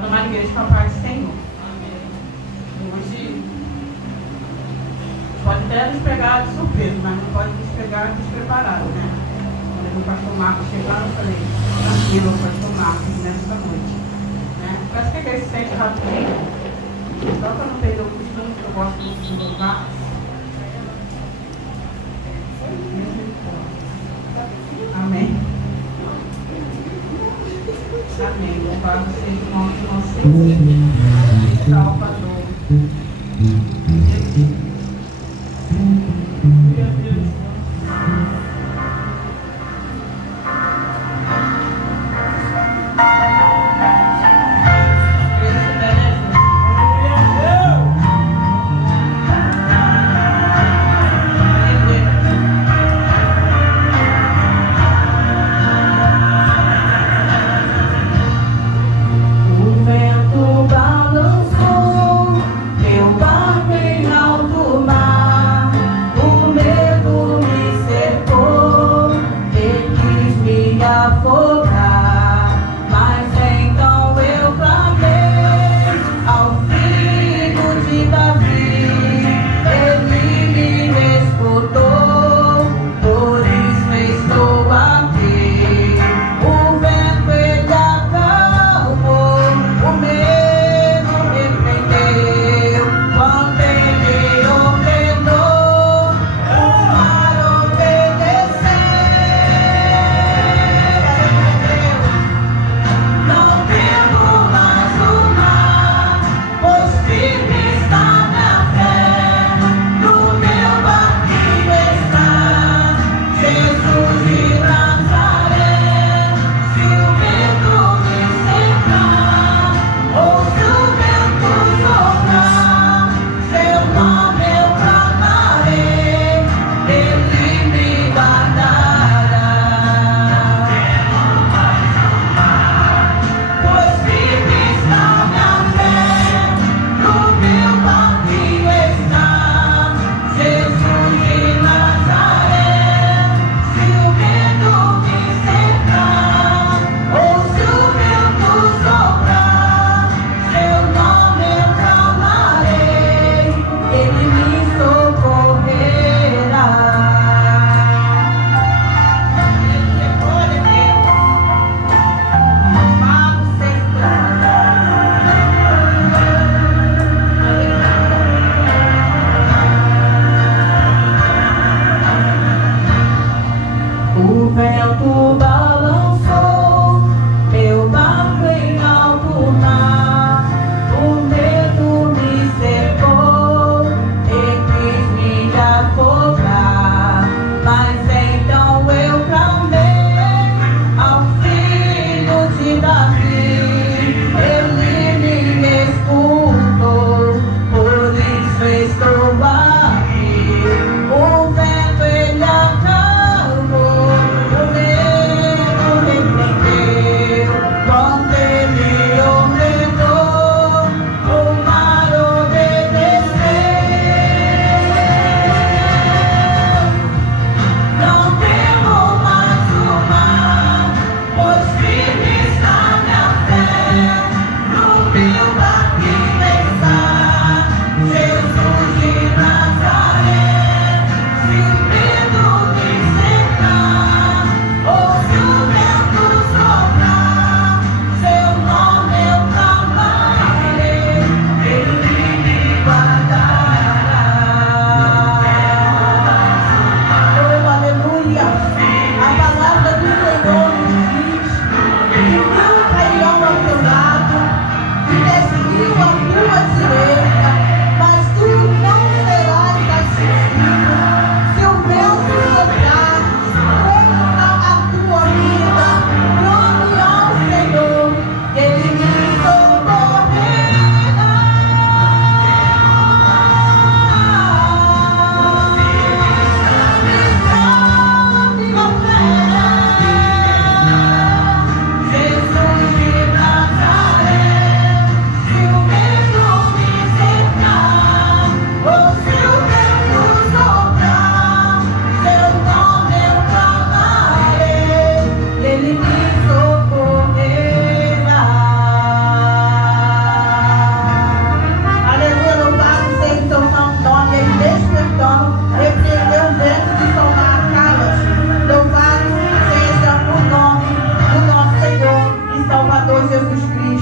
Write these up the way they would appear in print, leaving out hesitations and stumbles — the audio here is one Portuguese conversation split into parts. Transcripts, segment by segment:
Numa igreja com a paz do Senhor. Hoje pode até nos pegar de surpresa, mas não pode nos pegar despreparado, né? Quando o pastor Marcos chegou, eu falei, tranquilo, pastor Marcos, nessa noite. Né? Parece que a igreja se sente rapidinho. Só para não perder o costume, que eu gosto muito de louvar. Amém. Amém. Louvado seja o nome do nosso Senhor e Salvador. Meu Deus. O vento balançou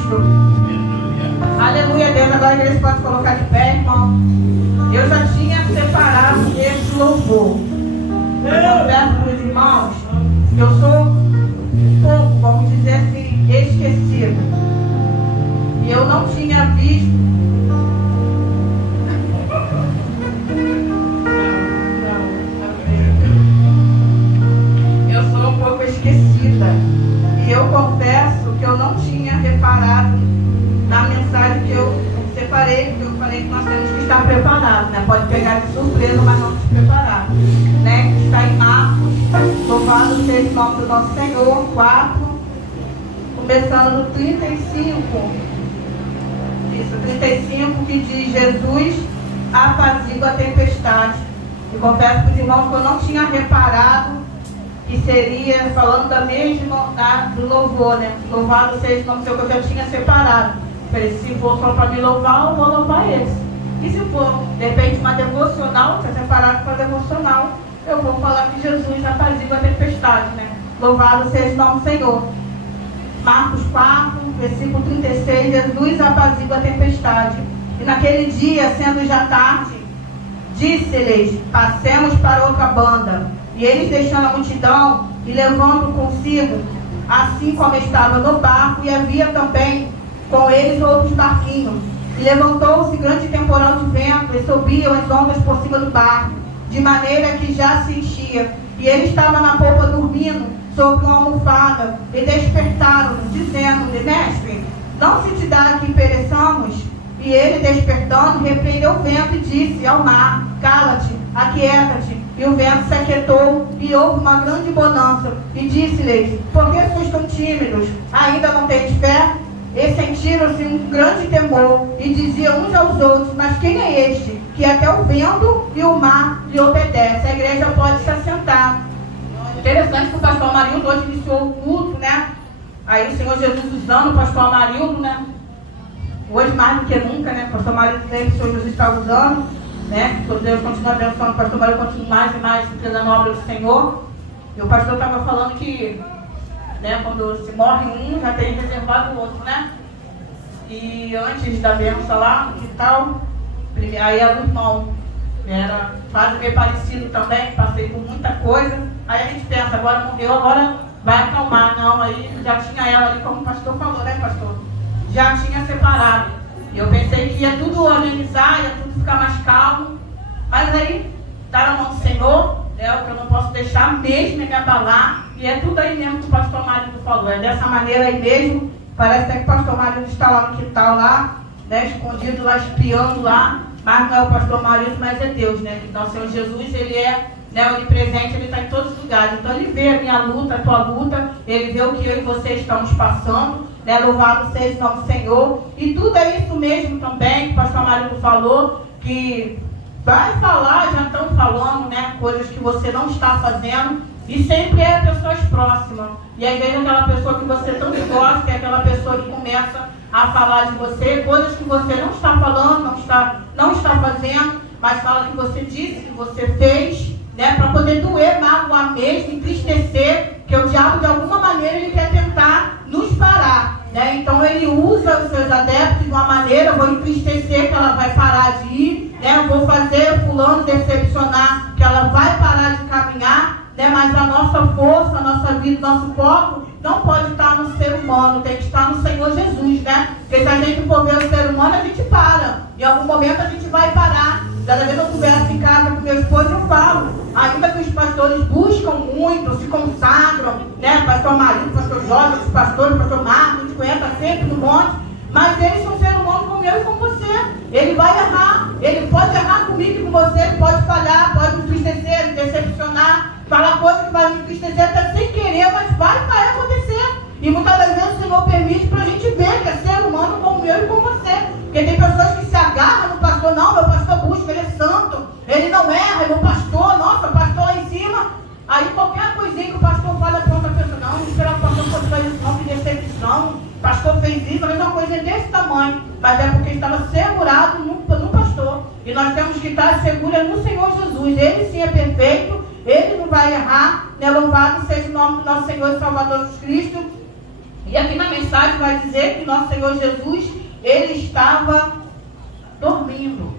Cristo. Aleluia, Deus. Agora a igreja pode colocar de pé, irmão. Eu já tinha separado esse louvor. Eu confesso para os irmãos que eu sou um pouco, vamos dizer assim, esquecido. E eu não tinha visto. Eu sou um pouco esquecida. E eu confesso que eu não tinha reparado na mensagem que eu separei, porque eu falei que nós temos que estar preparados, né? Pode pegar de surpresa, mas não se preparar, né? Está em Marcos, louvado seja o nome do nosso Senhor, 4, começando no 35. Isso, 35, que diz: Jesus apazigua a tempestade. E confesso para os irmãos que eu não tinha reparado que seria falando da mesma do louvor, né? Louvado seja o nome do Senhor, que eu já tinha separado. Falei, se for só para me louvar, eu vou louvar esse. E se for, de repente, uma devocional, se é separado para devocional, eu vou falar que Jesus apazigua a tempestade, né? Louvado seja o nome do Senhor. Marcos 4, versículo 36, Jesus apazigua a tempestade. E naquele dia, sendo já tarde, disse-lhes: passemos para outra banda. E eles, deixando a multidão e levando consigo, assim como estava no barco, e havia também com eles outros barquinhos. E levantou-se grande temporal de vento, e subiam as ondas por cima do barco, de maneira que já se enchia. E ele estava na polpa dormindo, sobre uma almofada, e despertaram-no, dizendo-lhe: mestre, não se te dá que pereçamos? E ele, despertando, repreendeu o vento e disse ao mar: cala-te, aquieta-te. E o vento se aquietou, e houve uma grande bonança. E disse-lhes: por que sois tão tímidos? Ainda não tendes fé? E sentiram-se um grande temor, e diziam uns aos outros: mas quem é este, que até o vento e o mar lhe obedece? A igreja pode se assentar. Interessante que o pastor Amarildo hoje iniciou o culto, né? Aí o Senhor Jesus usando o pastor Amarildo, né? Hoje mais do que nunca, né? O pastor Amarildo sempre o Senhor Jesus está usando, né? Que Deus continua abençoando, o pastor Amarildo continua mais e mais fazendo a obra do Senhor. E o pastor estava falando que, né, quando se morre um, já tem reservado o outro, né? E antes da bênção lá e tal, aí era o irmão, era quase meio parecido também, passei por muita coisa. Aí a gente pensa, agora morreu, agora vai acalmar. Não, aí já tinha ela ali, como o pastor falou, né, pastor? Já tinha separado. E eu pensei que ia tudo organizar, ia tudo ficar mais calmo. Mas aí, tá na mão do Senhor, né, o que eu não posso deixar mesmo é me abalar. E é tudo aí mesmo que o pastor Marido falou. É dessa maneira aí mesmo. Parece até que o pastor Marido está lá no quintal lá, né, escondido lá, espiando lá. Mas não é o pastor Marido, mas é Deus, né? Então o Senhor Jesus, ele é, né, onipresente, ele está em todos os lugares. Então ele vê a minha luta, a tua luta, ele vê o que eu e você estamos passando, né? Louvado seja o nome do Senhor. E tudo é isso mesmo também que o pastor Marido falou, que vai falar, já estão falando, né, coisas que você não está fazendo, e sempre é pessoas próximas. E às vezes aquela pessoa que você tanto gosta é aquela pessoa que começa a falar de você, coisas que você não está falando, não está fazendo, mas fala que você disse, que você fez, né, para poder doer, magoar mesmo, entristecer, que o diabo de alguma maneira ele quer tentar nos parar, né? Então ele usa os seus adeptos de uma maneira: eu vou entristecer que ela vai parar de ir, né? Eu vou fazer fulano decepcionar, que ela vai parar de caminhar, né? Mas a nossa força, a nossa vida, o nosso foco não pode estar no ser humano, tem que estar no Senhor Jesus, né? Porque se a gente for ver o ser humano, a gente para. Em algum momento a gente vai parar. Cada vez que eu converso em casa com meu esposo, eu falo, ainda que os pastores buscam muito, se consagram, né? Pastor Marido, pastor Jorge, os pastores, pastor Marcos, a gente conhece sempre no monte, mas eles são seres humanos como eu e como você. Ele vai errar, ele pode errar comigo e com você, ele pode falhar, pode me entristecer, me decepcionar, falar coisas que vai me entristecer até sem querer, mas vai acontecer. E muitas das vezes o Senhor permite para a gente ver que é ser humano como eu e como você. Porque tem pessoas que se agarram no pastor: não, meu pastor busca, ele é santo, ele não erra, é meu pastor, nossa, pastor lá em cima. Aí qualquer coisinha que o pastor fala, pronto, a pessoa: não, não esperava que o pastor fosse fazer isso, não, que decepção, o pastor fez isso, mas é uma coisa desse tamanho. Mas é porque estava segurado no pastor. E nós temos que estar seguros no Senhor Jesus. Ele sim é perfeito, ele não vai errar, né? Louvado seja o nome do nosso Senhor e Salvador Jesus Cristo. E aqui na mensagem vai dizer que nosso Senhor Jesus, ele estava dormindo,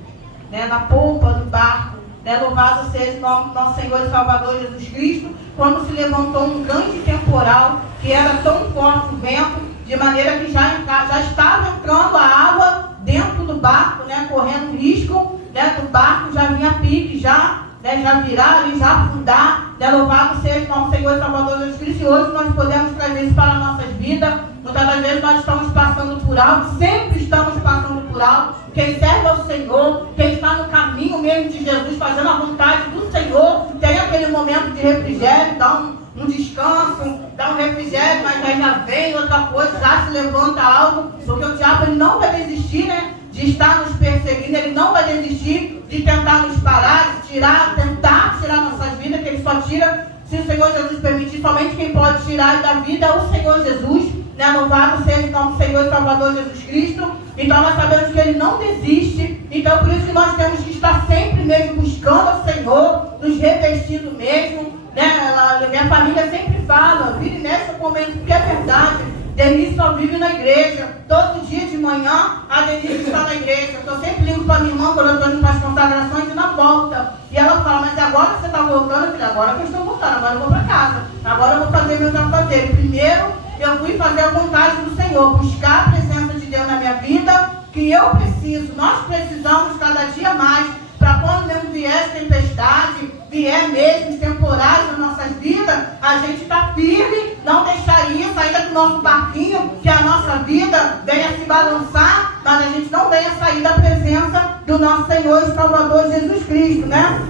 né, na polpa do barco, né, louvado seja o nome do nosso Senhor e Salvador Jesus Cristo, quando se levantou um grande temporal, que era tão forte o vento, de maneira que já estava entrando a água dentro do barco, né, correndo risco, né, do barco já vinha pique, já virar e já afundar, né, louvado seja o nosso Senhor e Salvador Jesus Cristo. E hoje nós podemos trazer isso para as nossas vidas. Muitas das vezes nós estamos passando por algo, sempre estamos passando por algo. Quem serve ao Senhor, quem está no caminho mesmo de Jesus, fazendo a vontade do Senhor, tem aquele momento de refrigério, dá um descanso, dá um refrigério, mas aí já vem outra coisa, já se levanta algo, porque o diabo ele não vai desistir, né, de estar nos perseguindo, ele não vai desistir de tentar nos parar, de tentar tirar nossas vidas, que ele só tira se o Senhor Jesus permitir. Somente quem pode tirar da vida é o Senhor Jesus, né? Louvado seja o nome do Senhor e Salvador Jesus Cristo. Então nós sabemos que ele não desiste, então por isso que nós temos que estar sempre mesmo buscando o Senhor, nos revestindo mesmo, né? Minha família sempre fala, vire nessa comendo, porque é verdade. Denise só vive na igreja. Todo dia de manhã, a Denise está na igreja. Eu sempre ligo para minha irmã quando eu estou indo para as consagrações e na volta. E ela fala, mas agora você está voltando? Eu falei, agora que eu estou voltando, agora eu vou para casa. Agora eu vou fazer meus afazeres. Primeiro, eu fui fazer a vontade do Senhor, buscar a presença de Deus na minha vida, que eu preciso, nós precisamos cada dia mais, para quando mesmo vier essa tempestade, vier mesmo temporais nas nossas vidas, a gente está firme, não deixar isso, ainda do nosso barquinho, que a nossa vida venha se balançar, mas a gente não venha sair da presença do nosso Senhor e Salvador Jesus Cristo, né?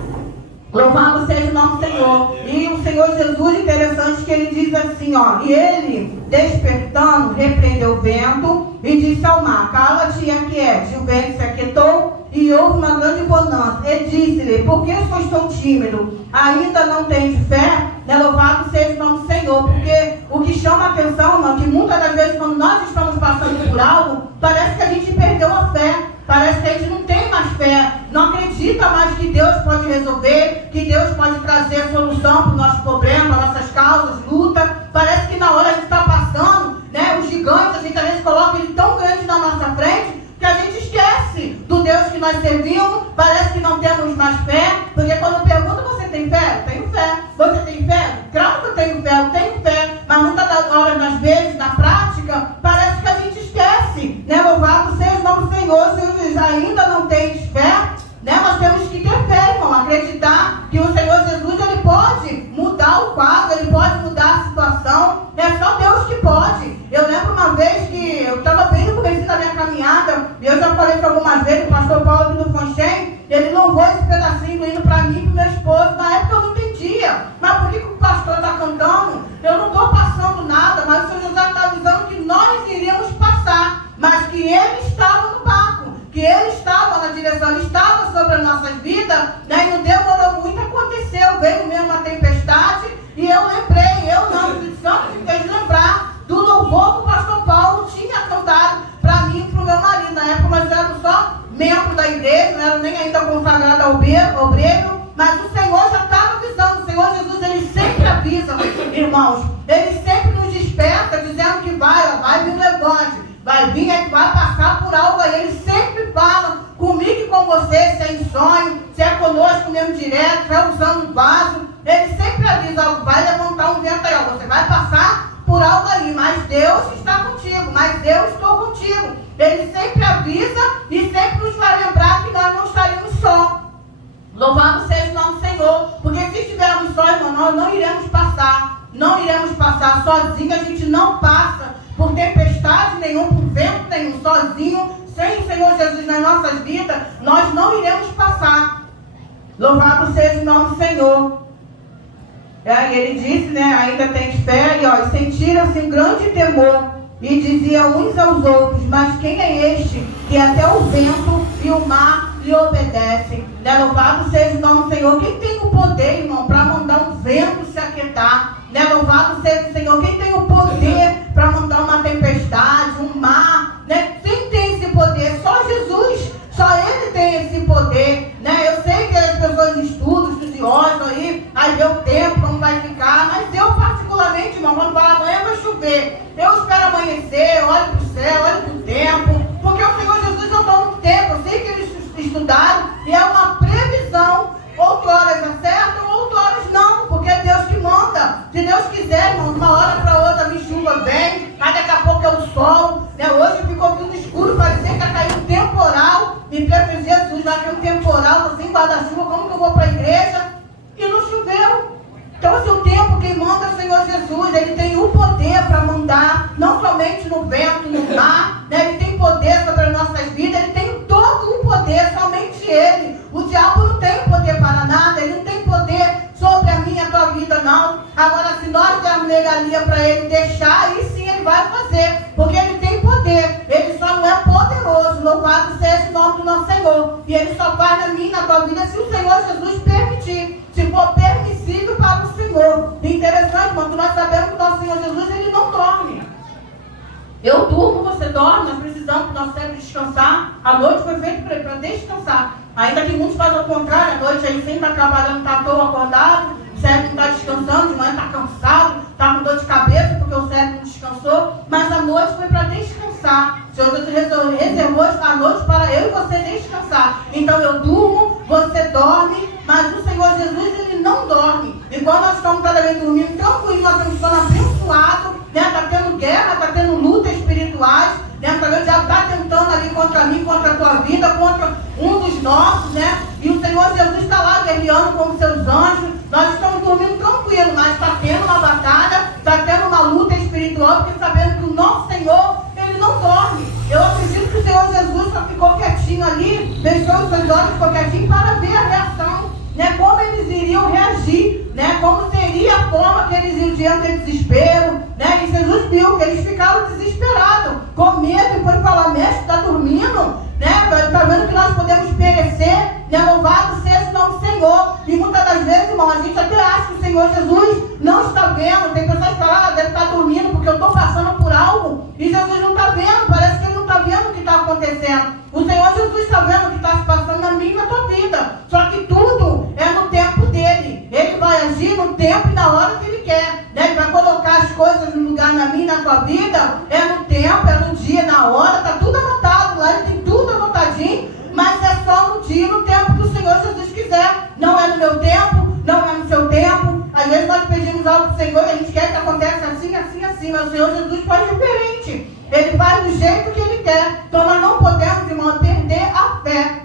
Louvado seja o nome do Senhor. E o Senhor Jesus, interessante que ele diz assim, ó, e ele, despertando, repreendeu o vento e disse ao mar, cala-te e aquiete. E o vento se aquietou e houve uma grande bonança. E disse-lhe, por que sois tão tímido? Ainda não tens fé? Né? Louvado seja o nome do Senhor. Porque o que chama a atenção, irmão, que muitas das vezes quando nós estamos passando por algo, parece que a gente perdeu a fé. Parece que a gente não tem mais fé, não acredita mais que Deus pode resolver, que Deus pode trazer solução para o nosso problema, para nossas causas, luta. Parece que na hora a gente está passando, né, os gigantes, a gente coloca ele tão grande na nossa frente, que a gente esquece do Deus que nós servimos. Parece que não temos mais fé, porque quando pergunta, você tem fé? Eu tenho fé. Você tem fé? Claro que eu tenho fé, mas muitas das horas, às vezes, na prática, parece que a gente esquece, né? Louvado seja o nome do Senhor. Se ainda não tens fé, né? Nós temos que ter fé, irmão, acreditar que o Senhor Jesus, ele pode mudar o quadro, ele pode mudar a situação, é só Deus que pode. Eu lembro uma vez que eu estava bem no começo da minha caminhada, e eu já falei isso algumas vezes, o pastor Paulo do Fonchen, ele louvou esse pedacinho indo para mim e para o meu esposo. Na época eu não entendia, mas por que o pastor está cantando? Eu não estou passando nada, mas o Senhor José está avisando que nós iríamos passar, mas que ele estava no barco, que ele estava na direção, ele estava sobre as nossas vidas, né? E não demorou muito, aconteceu, veio mesmo uma tempestade, e eu lembrei, o Espírito Santo me fez lembrar do louvor que o pastor Paulo tinha cantado para mim e para o meu marido. Na época nós éramos só membros da igreja, não era nem ainda consagrado ao obreiro, mas o Senhor já estava avisando. O Senhor Jesus, ele sempre avisa, irmãos, ele sempre nos desperta, dizendo que vai vir um levante, vai vir, vai passar por algo aí. Ele sempre fala comigo e com você, se é em sonho, se é conosco mesmo direto, se é usando um vaso. Ele sempre avisa, vai levantar um vento aí, ó, você vai passar por algo aí, mas Deus está contigo, mas eu estou contigo. Ele sempre avisa e sempre nos vai lembrar que nós não estaremos só. Louvado seja o nome do Senhor, porque se estivermos só, irmão, nós não iremos passar sozinho. A gente não passa por tempestade nenhuma, por vento nenhum, sozinho, sem o Senhor Jesus nas nossas vidas, nós não iremos passar. Louvado seja o nome do Senhor. Ele disse, né, ainda tens fé, e sentiram-se um grande temor, e diziam uns aos outros, mas quem é este, que até o vento e o mar lhe obedecem? Né? Louvado seja o nome do Senhor. Quem tem o poder, irmão, para mandar um vento se aquietar? Né? Louvado seja o Senhor. Quem tem o poder para mandar uma tempestade, um mar? Né? Quem tem esse poder? Só Jesus. Só Ele tem esse poder. Né? Eu sei que as pessoas estudiosos aí vê o tempo, como vai ficar, mas eu particularmente, irmão, quando fala amanhã vai chover, eu espero José, olha para o tempo, porque o Senhor Jesus não dá um tempo. Eu sei que eles estudaram e é uma previsão. Outroras acertam, outroras não, porque é Deus que manda. Se Deus quiser, irmão, de uma hora para outra a chuva vem, mas daqui a pouco é o sol, né? Hoje ficou tudo escuro, parecia que ia cair um temporal. Me prefere Jesus, vai cair um temporal, assim, guarda-chuva, como que eu vou para a igreja? E não choveu. Então, assim, o tempo quem manda é o Senhor Jesus. Ele tem o poder para mandar, não somente no vento, no mar, né? Ele tem poder sobre as nossas vidas, ele tem todo o poder, somente ele. O diabo não tem poder para nada, ele não tem poder sobre a minha, a tua vida, não. Agora, se nós dermos negaria para ele deixar, aí sim ele vai fazer, porque ele tem poder, ele só não é poderoso. Louvado seja o nome do nosso Senhor. E ele só faz na minha, na tua vida, se o Senhor Jesus permitir, se for permissível para o Senhor. Interessante, irmão, que nós sabemos que o nosso Senhor Jesus, ele não dorme. Eu durmo, você dorme, nós precisamos do nosso cérebro descansar. A noite foi feita para descansar. Ainda que muitos fazem o contrário, a noite aí sempre está trabalhando, está à toa acordado, o cérebro não está descansando, de manhã está cansado, está com dor de cabeça porque o cérebro não descansou, mas a noite foi para descansar. O Senhor Jesus reservou a noite para eu e você descansar. Então eu durmo, você dorme, mas o Senhor Jesus, ele não dorme. E quando nós estamos cada vez dormindo tranquilo, nós estamos ficando abençoados, né? Está tendo guerra, está tendo lutas espirituais, né? O diabo está tentando ali contra mim, contra a tua vida, contra um dos nossos, né? E o Senhor Jesus está lá guerreando com os seus anjos. Nós estamos dormindo tranquilo, mas está tendo uma batalha, está tendo uma luta espiritual, porque sabendo que o nosso Senhor, ele não dorme. Eu acredito que o Senhor Jesus só ficou quietinho ali, fechou os seus olhos, ficou quietinho para ver a reação, né? Como eles iriam reagir, né? Como seria a forma que eles iriam diante de desespero, né? E Jesus viu que eles ficaram desesperados, com medo, e foi falar, mestre, está dormindo, né? Está vendo que nós podemos perecer, né? Louvado seja o nome do Senhor. E muitas das vezes, irmão, a gente até acha que o Senhor Jesus não está vendo. Tem pessoas que falam, deve estar dormindo porque eu estou passando por algo, e Jesus não está vendo, parece que ele não está vendo o que está acontecendo. O Senhor Jesus está vendo o que está se passando na minha e na tua vida, só que tudo é no tempo dele. Ele vai agir no tempo e na hora que ele quer, né? Ele vai colocar as coisas no lugar na minha e na tua vida, é no tempo, é no dia, na hora, está tudo anotado lá, ele tem tudo anotadinho, mas é só no dia e no tempo que o Senhor Jesus quiser. Não é no meu tempo, não é no seu tempo. Às vezes nós pedimos algo para o Senhor e a gente quer que aconteça assim, assim, assim, mas o Senhor Jesus faz diferente. Ele faz do jeito que ele quer. Então nós não podemos, irmão, perder a fé.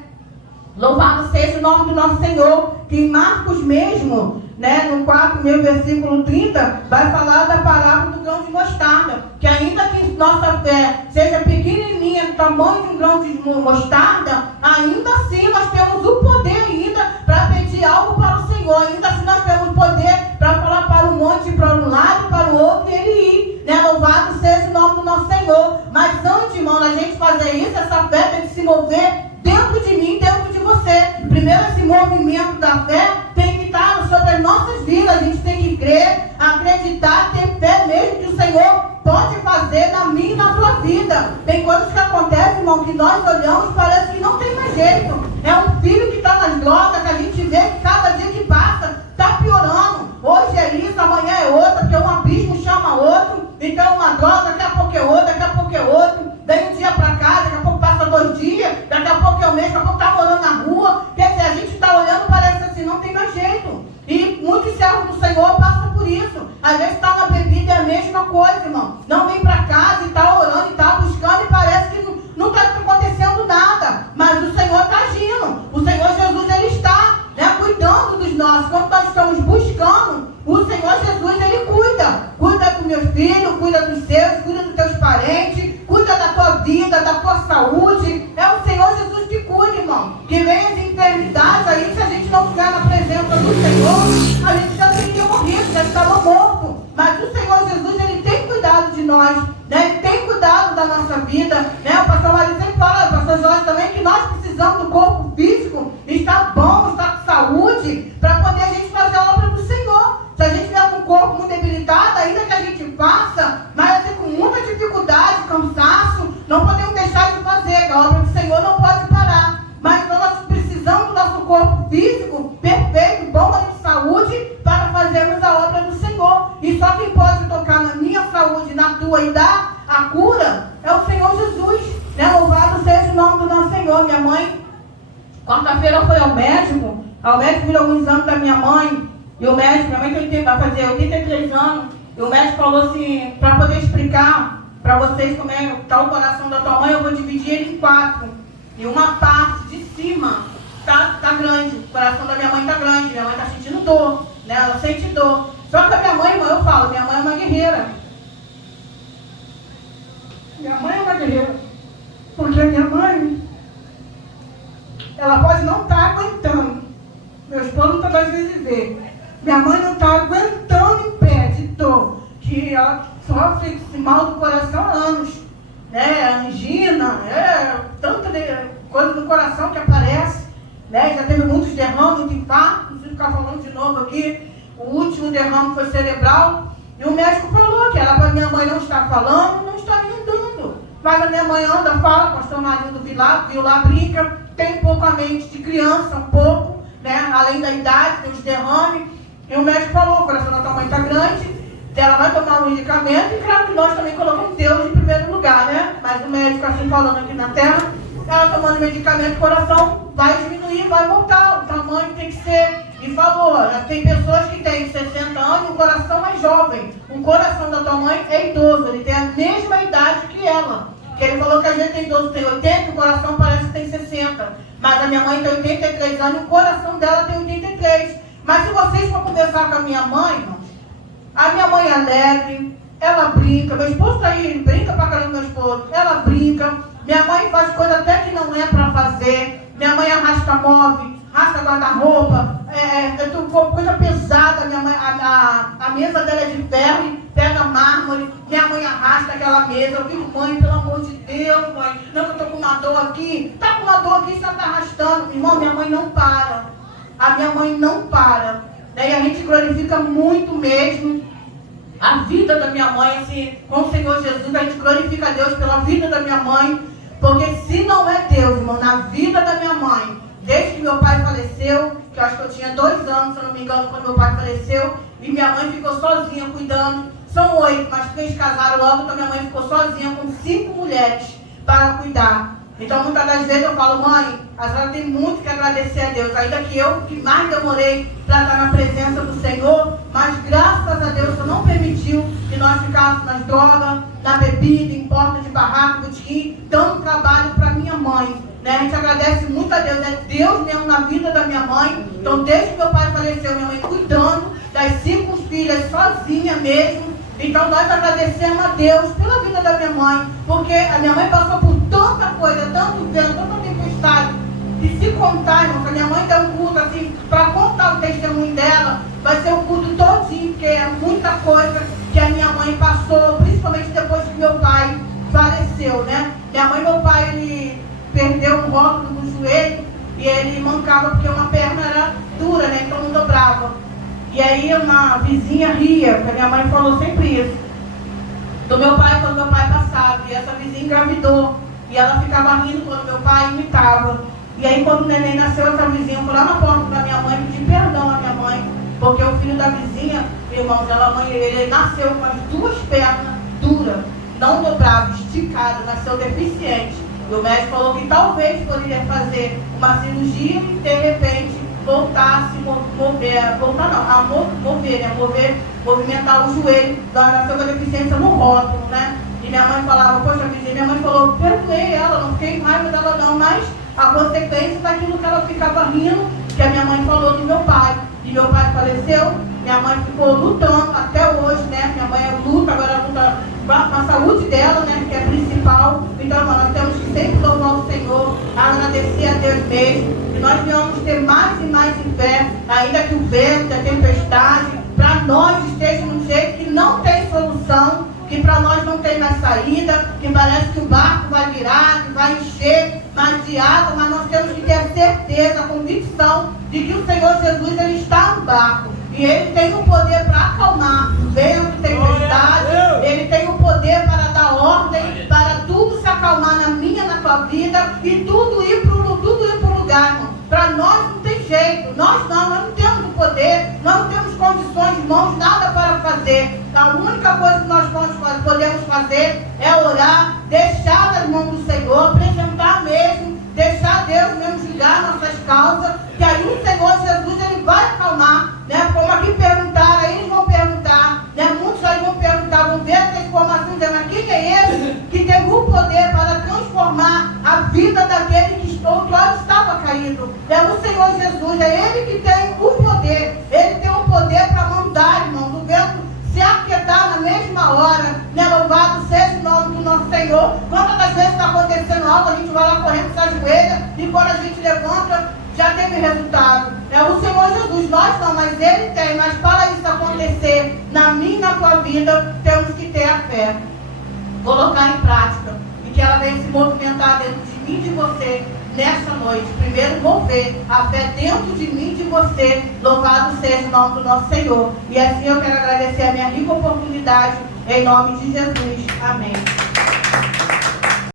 Louvado seja o nome do nosso Senhor, que em Marcos mesmo, né, no 4, versículo 30, vai falar da parábola do grão de mostarda, que ainda que nossa fé seja pequenininha, do tamanho de um grão de mostarda, ainda assim nós temos o poder ainda para pedir algo para o Senhor, ainda assim nós temos poder para falar para o monte, para um lado, para o outro, e ele ir, né? Louvado seja o nome do nosso Senhor. Mas antes, irmão, da gente fazer isso, essa fé tem que se mover dentro de mim, dentro de você. Primeiro, esse movimento da fé tem que estar sobre as nossas vidas. A gente tem que crer, acreditar, ter fé mesmo que o Senhor pode fazer na minha e na tua vida. Tem coisas que acontecem, irmão, que nós olhamos e parece que não tem mais jeito. É um filho que está nas drogas, que a gente vê que cada dia que passa está piorando. Hoje é isso, amanhã é outra, porque um abismo chama outro. Então uma droga, daqui a pouco é outra, daqui a pouco é outro. Vem um dia para cá, daqui a pouco passa 2 dias, daqui a pouco é um mês, daqui a pouco está morando na rua. Quer dizer, a gente está olhando, parece assim, não tem mais jeito. E muitos servos do Senhor passam por isso. Às vezes está na bebida, é a mesma coisa, irmão. Não vem para casa e está orando, e está buscando, e parece que não está acontecendo nada. Mas o Senhor está agindo. O Senhor Jesus, ele está, né, cuidando dos nossos. Quando nós estamos buscando, o Senhor Jesus, ele cuida. Cuida dos meus filhos, cuida dos seus, cuida dos teus parentes, cuida da tua vida, da tua saúde. É o Senhor Jesus que cuida, irmão. Que vem as enfermidades aí, se a gente não ficar na presença do Senhor, a gente já teria morrido, já estava morto. Mas o Senhor Jesus, ele tem cuidado de nós, né? Ele tem cuidado da nossa vida, né? O pastor Maria sempre fala, o pastor Jorge também, que nós precisamos do corpo físico estar bom, estar com saúde, para poder a gente fazer a obra do Senhor. Se a gente tiver com o corpo muito debilitado, ainda que a gente faça, mas assim, com muita dificuldade, cansaço, não podemos deixar de fazer, que a obra do Senhor não pode parar. Mas então nós precisamos do nosso corpo físico perfeito, bom de saúde, para fazermos a obra do Senhor. E só quem pode tocar na minha saúde, na tua, e dar a cura, é o Senhor Quarta-feira eu fui ao médico viu alguns anos da minha mãe, e o médico, minha mãe vai fazer 83 anos, e o médico falou assim, para poder explicar para vocês como é que está o coração da tua mãe, eu vou dividir ele em 4. E uma parte de cima tá grande, o coração da minha mãe tá grande, minha mãe tá sentindo dor, né? Ela sente dor. Só que a minha mãe, eu falo, minha mãe é uma guerreira. Minha mãe é uma guerreira. Porque a minha mãe, ela pode não estar aguentando. Meu esposo muitas das vezes vê. Minha mãe não está aguentando em pé de dor. Que ela sofre esse mal do coração há anos. Né? Angina, tanta coisa do coração que aparece. Né? Já teve muitos derrames, muito infarto. Não preciso ficar falando de novo aqui. O último derrame foi cerebral. E o médico falou que ela, para minha mãe não estar falando, não está me dando. Mas a minha mãe anda, fala, o pastor marido viu lá, brinca, tem um pouco a mente de criança, um pouco, né? Além da idade, tem os derrames. E o médico falou, o coração da tua mãe está grande, ela vai tomar um medicamento, e claro que nós também colocamos Deus em primeiro lugar, né? Mas o médico, assim falando aqui na terra, ela tomando medicamento, o coração vai diminuir, vai voltar, o tamanho tem que ser. E falou, tem pessoas que têm 60 anos e o coração mais jovem. O coração da tua mãe é idoso, ele tem a mesma idade que ela. Que ele falou que a gente tem idoso, tem 80, o coração parece que tem 60. Mas a minha mãe tem 83 anos e o coração dela tem 83. Mas se vocês for conversar com a minha mãe, irmãos, a minha mãe é alegre, ela brinca, meu esposo está aí, ele brinca pra caramba, meu esposo, ela brinca, minha mãe faz coisa até que não é para fazer, minha mãe arrasta móvel, arrasta guarda-roupa, coisa pesada, minha mãe, a mesa dela é de ferro, pega mármore, minha mãe arrasta aquela mesa, eu digo, mãe, pelo amor de Deus, mãe, não que eu estou com uma dor aqui, está com uma dor aqui, você está arrastando, irmão, minha mãe não para, a minha mãe não para, né? E a gente glorifica muito mesmo a vida da minha mãe, assim, com o Senhor Jesus, a gente glorifica a Deus pela vida da minha mãe, porque se não é Deus, irmão, na vida da minha mãe, desde que meu pai faleceu, que eu acho que eu tinha 2 anos, se eu não me engano, quando meu pai faleceu, e minha mãe ficou sozinha cuidando, são 8, mas 3 casaram logo, então minha mãe ficou sozinha com 5 mulheres para cuidar. Então muitas das vezes eu falo, mãe, a senhora tem muito que agradecer a Deus, ainda que eu que mais demorei para estar na presença do Senhor, mas graças a Deus o Senhor não permitiu que nós ficássemos nas drogas, na bebida, em porta de barraco, botequim, dando trabalho para minha mãe. Né? A gente agradece muito a Deus, é Deus mesmo na vida da minha mãe. Então desde que meu pai faleceu, minha mãe cuidando das 5 filhas sozinha mesmo. Então nós agradecemos a Deus pela vida da minha mãe, porque a minha mãe passou por tanta coisa, tanto vento, tanta tempestade, e se contar, irmão, que a minha mãe dá um culto assim, para contar o testemunho dela, vai ser um culto todinho, porque é muita coisa que a minha mãe passou, principalmente depois que meu pai faleceu, né? Minha mãe e meu pai, ele perdeu um rótulo no joelho, e ele mancava porque uma perna era dura, né? Então não dobrava. E aí uma vizinha ria, porque a minha mãe falou sempre isso, do meu pai quando meu pai passava, e essa vizinha engravidou, e ela ficava rindo quando meu pai imitava. E aí quando o neném nasceu, essa vizinha foi lá na porta da minha mãe pedir perdão à minha mãe, porque o filho da vizinha, irmãos, ele nasceu com as 2 pernas duras, não dobradas, esticadas, nasceu deficiente. E o médico falou que talvez poderia fazer uma cirurgia e de repente voltar a se movimentar o joelho, nasceu com a deficiência no rótulo, né? E minha mãe falava, poxa, minha mãe falou, perdoei ela, não fiquei com raiva dela não, mas a consequência daquilo que ela ficava rindo, que a minha mãe falou do meu pai. E meu pai faleceu, minha mãe ficou lutando até hoje, né? Minha mãe luta, agora luta com a saúde dela, né? Que é a principal. Então, nós temos que sempre louvar o Senhor, agradecer a Deus mesmo. E nós venhamos ter mais e mais em fé, ainda que o vento, a tempestade, para nós esteja num jeito que não tem solução, que para nós não tem mais saída, que parece que o barco vai virar, que vai encher mais de água, mas nós temos que ter a certeza, a convicção de que o Senhor Jesus, ele está no barco. E ele tem o poder para acalmar vento, tempestade, ele tem o poder para dar ordem, para tudo se acalmar na minha, na tua vida, e tudo ir para o lugar, irmão. Para nós não tem jeito, nós não temos o poder, nós não temos condições de mãos, nada para fazer. A única coisa que nós podemos fazer é orar, deixar nas mãos do Senhor, apresentar mesmo, deixar Deus mesmo julgar nossas causas. causa, que aí o Senhor Jesus, ele vai acalmar, né? Como aqui perguntaram, aí eles vão perguntar, né? Muitos aí vão perguntar, vão ver essa informação, dizendo, mas quem é esse que tem o poder para transformar a vida daquele que estava caído? É o Senhor Jesus, é Ele que tem o poder, Ele tem o poder para mandar, irmão, do vento se aquietar na mesma hora, né? Louvado seja o nome do nosso Senhor. Quantas das vezes está acontecendo algo, a gente vai lá correndo, se ajoelha, e quando a gente levanta, já teve resultado. É o Senhor Jesus, nós não, mas Ele tem. Mas para isso acontecer na minha e na tua vida, temos que ter a fé, colocar em prática, e que ela venha se movimentar dentro de mim e de você nessa noite. Primeiro mover a fé dentro de mim e de você. Louvado seja o nome do nosso Senhor. E assim eu quero agradecer a minha rica oportunidade, em nome de Jesus. Amém.